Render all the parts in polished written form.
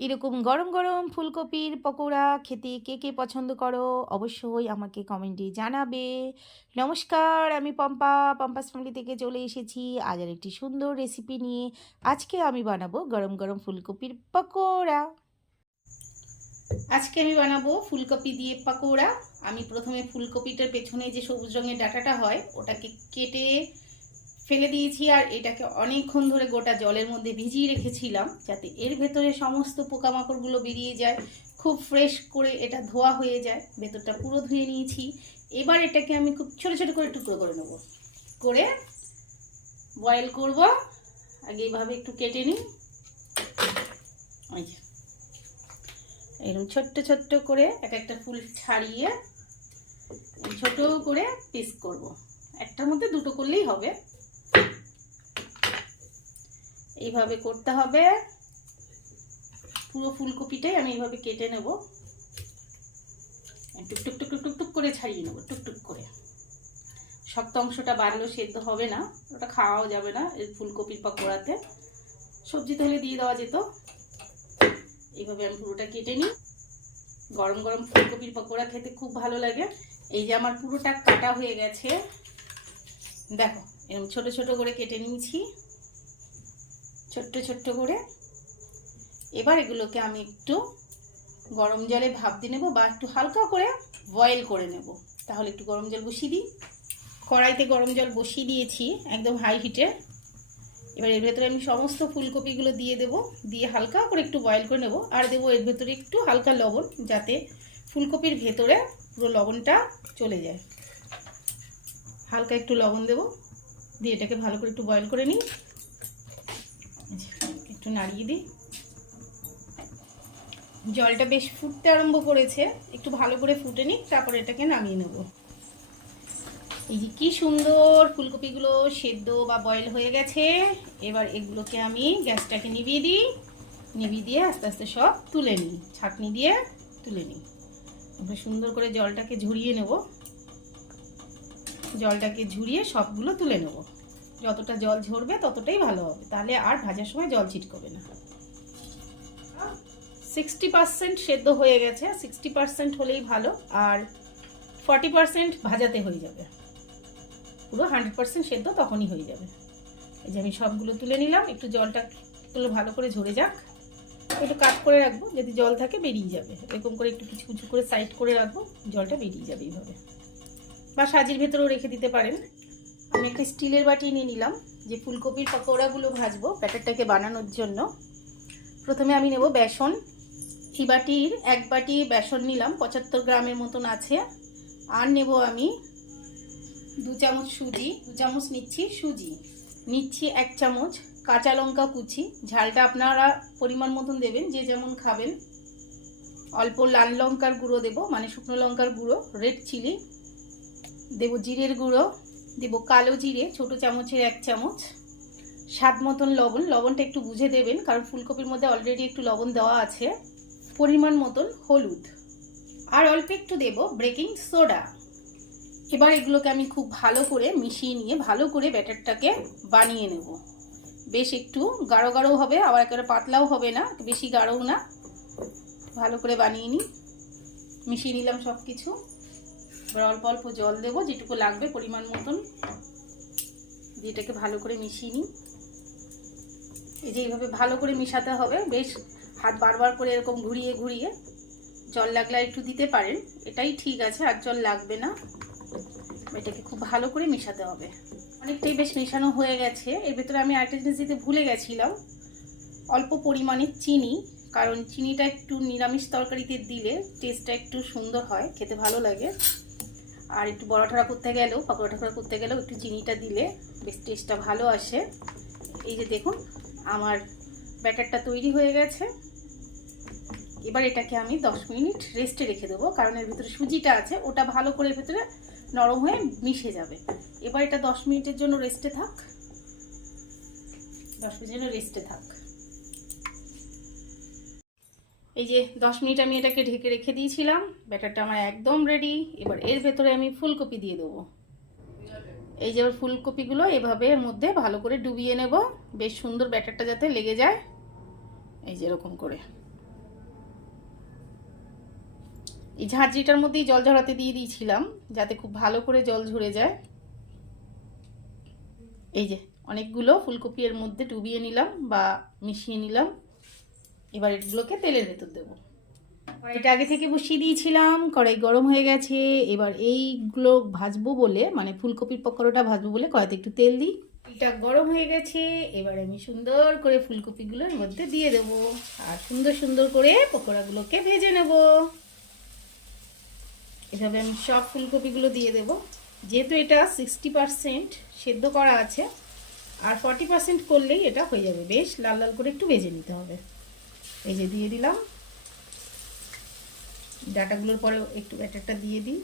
এরকম গরম গরম ফুলকপির পকোড়া খেতে কে কে পছন্দ করো অবশ্যই আমাকে কমেন্টে জানাবে। নমস্কার, আমি পম্পা, পম্পাস ফ্যামিলি থেকে চলে এসেছি আজ আর একটি সুন্দর রেসিপি নিয়ে। আজকে আমি বানাবো গরম গরম ফুলকপির পকোড়া। আজকে আমি বানাবো ফুলকপি দিয়ে পকোড়া। আমি প্রথমে ফুলকপিটার পেছনে যে সবুজ রঙের ডাঁটাটা হয় ওটাকে কেটে ফেলে দিয়েছি, আর এটাকে অনেকক্ষণ ধরে গোটা জলের মধ্যে ভিজিয়ে রেখেছিলাম যাতে এর ভেতরে সমস্ত পোকামাকড়গুলো বেরিয়ে যায়, খুব ফ্রেশ করে এটা ধোয়া হয়ে যায়। ভেতরটা পুরো ধুয়ে নিয়েছি। এবার এটাকে আমি খুব ছোট ছোট করে টুকরো করে নেব, করে বয়েল করব। আগে এইভাবে একটু কেটে নিই, এরকম ছোট্ট ছোট্ট করে এক একটা ফুল ছাড়িয়ে ছোট করে পিস করব। একটার মধ্যে দুটো করলেই হবে, এইভাবে করতে হবে। পুরো ফুলকপিটাই আমি এইভাবে কেটে নেব, টুকটুক টুকটুক টুকটুক করে ছাড়িয়ে নেব, টুকটুক করে। শক্ত অংশটা বাড়লেও সেদ্ধ হবে না, ওটা খাওয়াও যাবে না এই ফুলকপির পকোড়াতে। সবজি তাহলে দিয়ে দেওয়া যেত। এইভাবে আমি পুরোটা কেটে নিই। গরম গরম ফুলকপির পকোড়া খেতে খুব ভালো লাগে। এই যে আমার পুরোটা কাটা হয়ে গেছে, দেখো এরকম ছোট ছোট করে কেটে নিয়েছি, ছোট্ট ছোট্ট করে। এবার এগুলোকে আমি একটু গরম জলে ভাপ দিয়ে নেবো, বা একটু হালকা করে বয়েল করে নেব। তাহলে একটু গরম জল বসিয়ে দিই। কড়াইতে গরম জল বসিয়ে দিয়েছি একদম হাই হিটে। এবার এর ভেতরে আমি সমস্ত ফুলকপিগুলো দিয়ে দেব, দিয়ে হালকা করে একটু বয়েল করে নেব। আর দেবো এর ভেতরে একটু হালকা লবণ, যাতে ফুলকপির ভেতরে পুরো লবণটা চলে যায়। হালকা একটু লবণ দেব, দিয়ে এটাকে ভালো করে একটু বয়েল করে নিই। একটু নাড়িয়ে দিই। জলটা বেশ ফুটতে আরম্ভ করেছে, একটু ভালো করে ফুটে নিই, তারপরে এটাকে নামিয়ে নেব। এই যে কি সুন্দর ফুলকপিগুলো সেদ্ধ বা বয়েল হয়ে গেছে। এবার এগুলোকে আমি গ্যাসটাকে নিভিয়ে দিই, নিভিয়ে দিয়ে আস্তে আস্তে সব তুলে নিই, ছাঁকনি দিয়ে তুলে নিই। আমরা সুন্দর করে জলটাকে ঝরিয়ে নেব, জলটাকে ঝরিয়ে সবগুলো তুলে নেব। যতটা জল ঝরবে ততটাই ভালো হবে, তাহলে আর ভাজার সময় জল ছিটকবে না। 60% সেদ্ধ হয়ে গেছে, 60% হলেই ভালো, আর 40% ভাজাতে হয়ে যাবে। পুরো 100% সেদ্ধ তখনই হয়ে যাবে। এই যে আমি সবগুলো তুলে নিলাম, একটু জলটা ভালো করে ঝরে যাক। একটু কাট করে রাখবো, যদি জল থাকে বেরিয়ে যাবে। এরকম করে একটু কিছু কিছু করে সাইড করে রাখবো, জলটা বেরিয়ে যাবে এইভাবে। বা সাজির ভেতরেও রেখে দিতে পারেন। আমি একটা স্টিলের বাটি নিয়ে নিলাম, যে ফুলকপির পকোড়াগুলো ভাজবো ব্যাটারটাকে বানানোর জন্য। প্রথমে আমি নেব বেসন। এই বাটির এক বাটি বেসন নিলাম, 75 গ্রামের মতন আছে। আর নেব আমি 2 চামচ সুজি, 2 চামচ নিচ্ছি সুজি। নিচ্ছি 1 চামচ কাঁচা লঙ্কা কুচি, ঝালটা আপনারা পরিমাণ মতন দেবেন, যে যেমন খাবেন। অল্প লাল লঙ্কার গুঁড়ো দেব, মানে শুকনো লঙ্কার গুঁড়ো, রেড চিলি দেব। জিরের গুঁড়ো দেব, কালো জিরে ছোট চামচের 1 চামচ। স্বাদ মতন লবণ, লবণটা একটু বুঝে দেবেন, কারণ ফুলকপির মধ্যে অলরেডি একটু লবণ দেওয়া আছে। পরিমাণ মতন হলুদ, আর অল্প একটু দেব বেকিং সোডা। এবার এগুলোকে আমি খুব ভালো করে মিশিয়ে নিয়ে ভালো করে ব্যাটারটাকে বানিয়ে নেব। বেশ একটু গাঢ় গাঢ় হবে, আবার একেবারে পাতলাও হবে না, বেশি গাঢ়ও না। ভালো করে বানিয়ে নিই। মিশিয়ে নিলাম সব কিছু। এবার অল্প অল্প জল দেবো, যেটুকু লাগবে পরিমাণ মতন, দিয়ে এটাকে ভালো করে মিশিয়ে নিই। এই যে এইভাবে ভালো করে মিশাতে হবে, বেশ হাত বারবার করে এরকম ঘুরিয়ে ঘুরিয়ে। জল লাগলে একটু দিতে পারেন, এটাই ঠিক আছে, আর জল লাগবে না। এটাকে খুব ভালো করে মেশাতে হবে। অনেকটাই বেশ মেশানো হয়ে গেছে। এর ভেতরে আমি আরেকটা জিনিস দিতে ভুলে গেছিলাম, অল্প পরিমাণে চিনি, কারণ চিনিটা একটু নিরামিষ তরকারিতে দিলে টেস্টটা একটু সুন্দর হয়, খেতে ভালো লাগে। আর একটু বড়া ঠড়া করতে গেলেও, পকোড়া ঠোকরা করতে গেলেও একটু চিনিটা দিলে বেশ টেস্টটা ভালো আসে। এই যে দেখুন আমার ব্যাটারটা তৈরি হয়ে গেছে। এবার এটাকে আমি 10 মিনিট রেস্টে রেখে দেবো, কারণ এর ভিতরে সুজিটা আছে, ওটা ভালো করে ভেতরে নরম হয়ে মিশে যাবে। এবার এটা 10 মিনিটের জন্য রেস্টে থাক, 10 মিনিটের জন্য রেস্টে থাক। এই যে 10 মিনিট আমি এটাকে ঢেকে রেখে দিয়েছিলাম, ব্যাটারটা আমার একদম রেডি। এবার এর ভেতরে আমি ফুলকপি দিয়ে দেবো। এই যে ফুলকপিগুলো এভাবে এর মধ্যে ভালো করে ডুবিয়ে নেব, বেশ সুন্দর ব্যাটারটা যাতে লেগে যায়। এই যে এরকম করে এই ঝাঁঝরিটার মধ্যেই জল ঝরাতে দিয়ে দিয়েছিলাম যাতে খুব ভালো করে জল ঝরে যায়। এই যে অনেকগুলো ফুলকপি এর মধ্যে ডুবিয়ে নিলাম বা মিশিয়ে নিলাম। এবার এগুলোকে তেলের ভেতর দেবো। কড়াইটা আগে থেকে বসিয়ে দিয়েছিলাম, কড়াই গরম হয়ে গেছে। এবার এইগুলো ভাজবো বলে, মানে ফুলকপির পকোড়াটা ভাজবো বলে কড়াইতে একটু তেল দিই। এটা গরম হয়ে গেছে। এবার আমি সুন্দর করে ফুলকপিগুলোর মধ্যে দিয়ে দেবো আর সুন্দর সুন্দর করে পকোড়াগুলোকে ভেজে নেব। এভাবে আমি সব ফুলকপিগুলো দিয়ে দেবো। যেহেতু এটা 60% সেদ্ধ করা আছে, আর 40% করলেই এটা হয়ে যাবে। বেশ লাল লাল করে একটু ভেজে নিতে হবে। এই যে দিয়ে দিলাম। ডাটাগুলোর পরে একটু ব্যাটারটা দিয়ে দিই।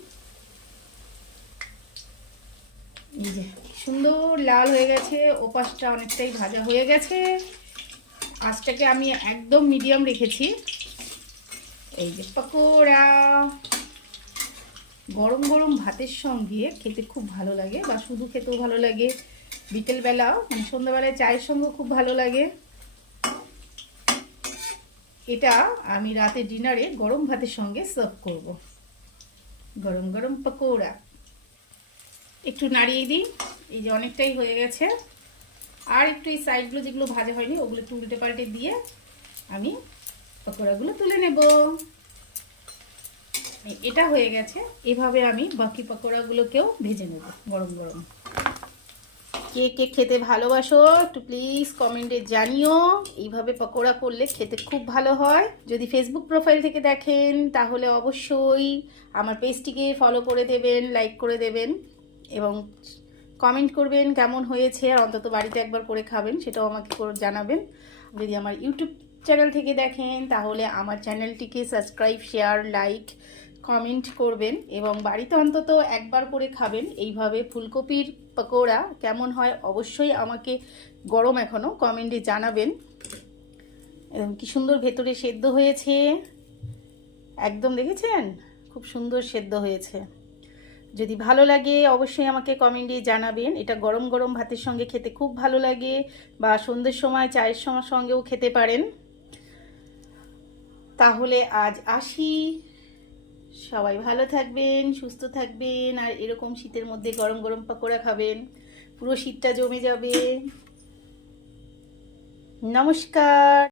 এই যে সুন্দর লাল হয়ে গেছে, ওপাশটা অনেকটাই ভাজা হয়ে গেছে। আঁচটাকে আমি একদম মিডিয়াম রেখেছি। এই যে পকোড়া গরম গরম ভাতের সঙ্গে খেতে খুব ভালো লাগে, বা শুধু খেতেও ভালো লাগে, বিকেলবেলা মানে সন্ধ্যাবেলায় চায়ের সঙ্গেও খুব ভালো লাগে। এটা আমি রাতে ডিনারে গরম ভাতের সঙ্গে সার্ভ করব। গরম গরম পকোড়া একটু নাড়িয়ে দিই। এই যে অনেকটাই হয়ে গেছে। আর একটু এই সাইডগুলো যেগুলো ভাজা হয়নি ওগুলো একটু উল্টে পাল্টে দিয়ে আমি পকোড়াগুলো তুলে নেব। এটা হয়ে গেছে। এভাবে আমি বাকি পকোড়াগুলোকেও ভেজে নেব গরম গরম। কে কে খেতে ভালোবাসো একটু প্লিজ কমেন্টে জানিও। এইভাবে পকোড়া করলে খেতে খুব ভালো হয়। যদি ফেসবুক প্রোফাইল থেকে দেখেন তাহলে অবশ্যই আমার পেজটিকে ফলো করে দেবেন, লাইক করে দেবেন এবং কমেন্ট করবেন কেমন হয়েছে, আর অন্তত বাড়িতে একবার করে খাবেন সেটাও আমাকে জানাবেন। যদি আমার ইউটিউব চ্যানেল থেকে দেখেন তাহলে আমার চ্যানেলটিকে সাবস্ক্রাইব, শেয়ার, লাইক, কমেন্ট করবেন এবং বাড়িতে অন্তত একবার করে খাবেন। এইভাবে ফুলকপির পকোড়া কেমন হয় অবশ্যই আমাকে গরম এখনও কমেন্টে জানাবেন। এবং কি সুন্দর ভেতরে সেদ্ধ হয়েছে, একদম দেখেছেন খুব সুন্দর সেদ্ধ হয়েছে। যদি ভালো লাগে অবশ্যই আমাকে কমেন্টে জানাবেন। এটা গরম গরম ভাতের সঙ্গে খেতে খুব ভালো লাগে, বা সন্ধ্যের সময় চায়ের সঙ্গেও খেতে পারেন। তাহলে আজ আসি, সবাই ভালো থাকবেন, সুস্থ থাকবেন, আর এরকম শীতের মধ্যে গরম গরম পকোড়া খাবেন, পুরো শীতটা জমে যাবে। নমস্কার।